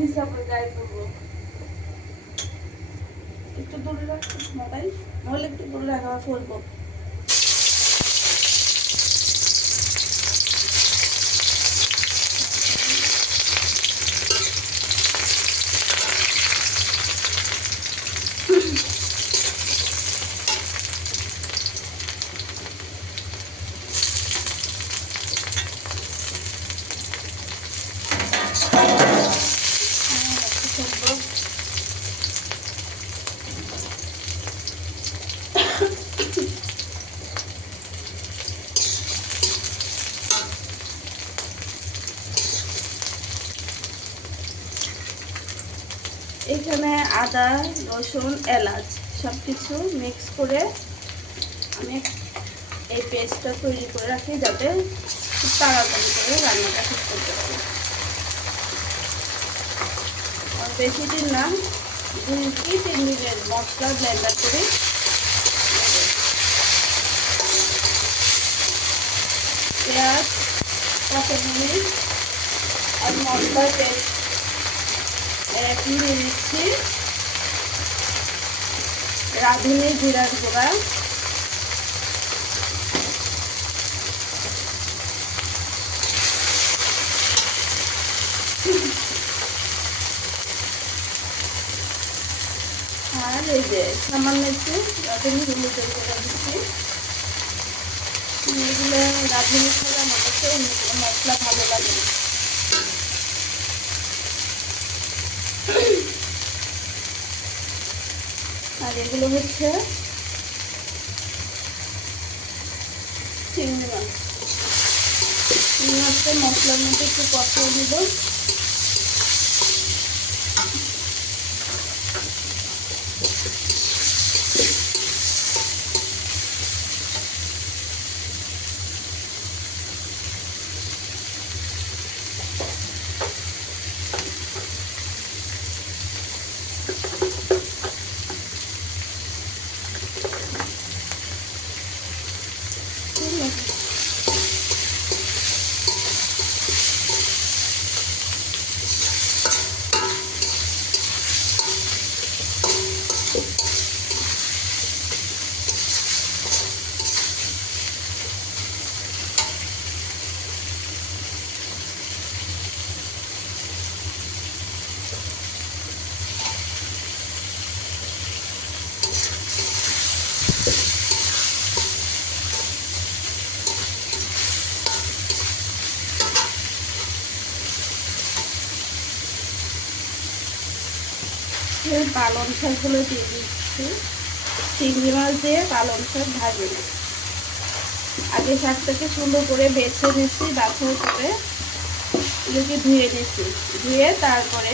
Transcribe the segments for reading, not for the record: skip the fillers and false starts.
হিসাবে গায়ে করবো। একটু দূরে রাখতে মোবাইল, নাহলে একটু দূরে রাখা ফেলবো। এখানে আদা, রসুন, এলাচ সবকিছু মিক্স করে আমি এই পেস্টটা তৈরি করে রাখি, যাতে খুব তাড়াতাড়ি করে রান্নাটা শেষ করতে পারি। আর বেশি দিন না, 2 কি 3 দিনের মশলা ব্লেন্ডার করে পেঁয়াজ, কাঁচামরিচ আর মশলার পেস্ট এখন দিয়ে দিচ্ছি রাঁধুনি জিরার গুঁড়া, আর এই যে সামান্য একটু রাঁধুনি হলুদের গুঁড়া দিচ্ছি। এগুলো রাঁধুনি ছাড়া আমার কাছে অন্য কোনো মশলা ভালো লাগে না। আর এগুলো হচ্ছে চিংড়ি মাছ। চিংড়ি মাছটা মশলার মধ্যে একটু কষিয়ে দিব। পালং শাকগুলো দিয়ে দিচ্ছি। চিংড়ি মাছ দিয়ে পালং শাক ভাজি। আগে শাকটাকে সুন্দর করে বেছে নিচ্ছি, বাছাই করে এগুলোকে ধুয়ে নিচ্ছি, ধুয়ে তারপরে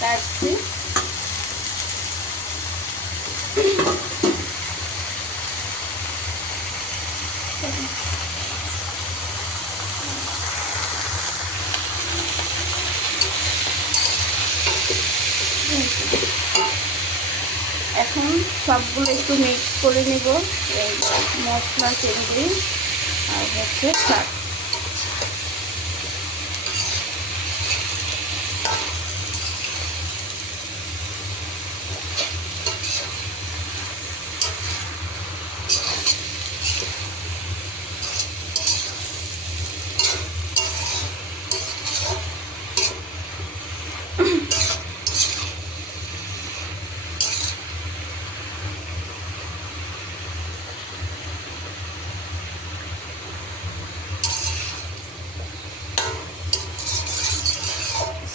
কাটছি। এখন সবগুলো একটু মিক্স করে নিব, এই মশলা, চিংড়ি আর হচ্ছে শাক।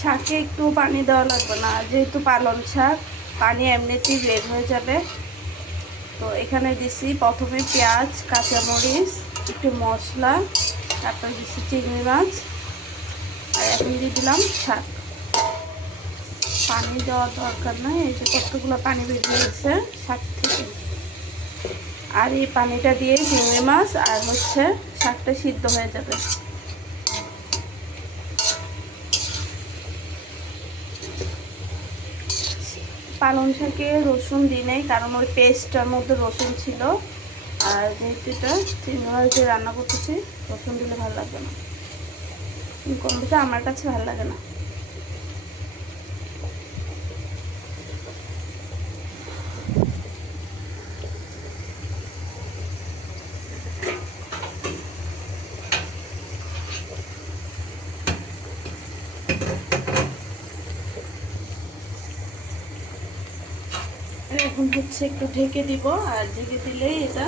শাকে একটু পানি দেওয়া লাগবে না, যেহেতু পালং শাক পানি এমনিতেই বের হয়ে যাবে। তো এখানে দিছি প্রথমে পেঁয়াজ, কাঁচামরিচ, একটু মশলা, তারপর দিচ্ছি চিংড়ি মাছ, আর এখন দিয়ে দিলাম শাক। পানি দেওয়ার দরকার নাই, এই যে কতগুলো পানি বেরিয়ে গেছে শাক থেকে। আর এই পানিটা দিয়ে চিংড়ি মাছ আর হচ্ছে শাকটা সিদ্ধ হয়ে যাবে। পালং শাকে রসুন দিই নাই, কারণ ওই পেস্টটার মধ্যে রসুন ছিল। আর যেহেতু এটা চিংড়ি মাছ দিয়ে রান্না করতেছি, রসুন দিলে ভালো লাগবে না, কম বেশি আমার কাছে ভালো লাগে না। এখন হচ্ছে একটু ঢেকে দিব, আর ঢেকে দিলেই এটা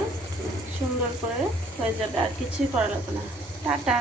সুন্দর করে হয়ে যাবে, আর কিছুই করা লাগবে না। টাটা।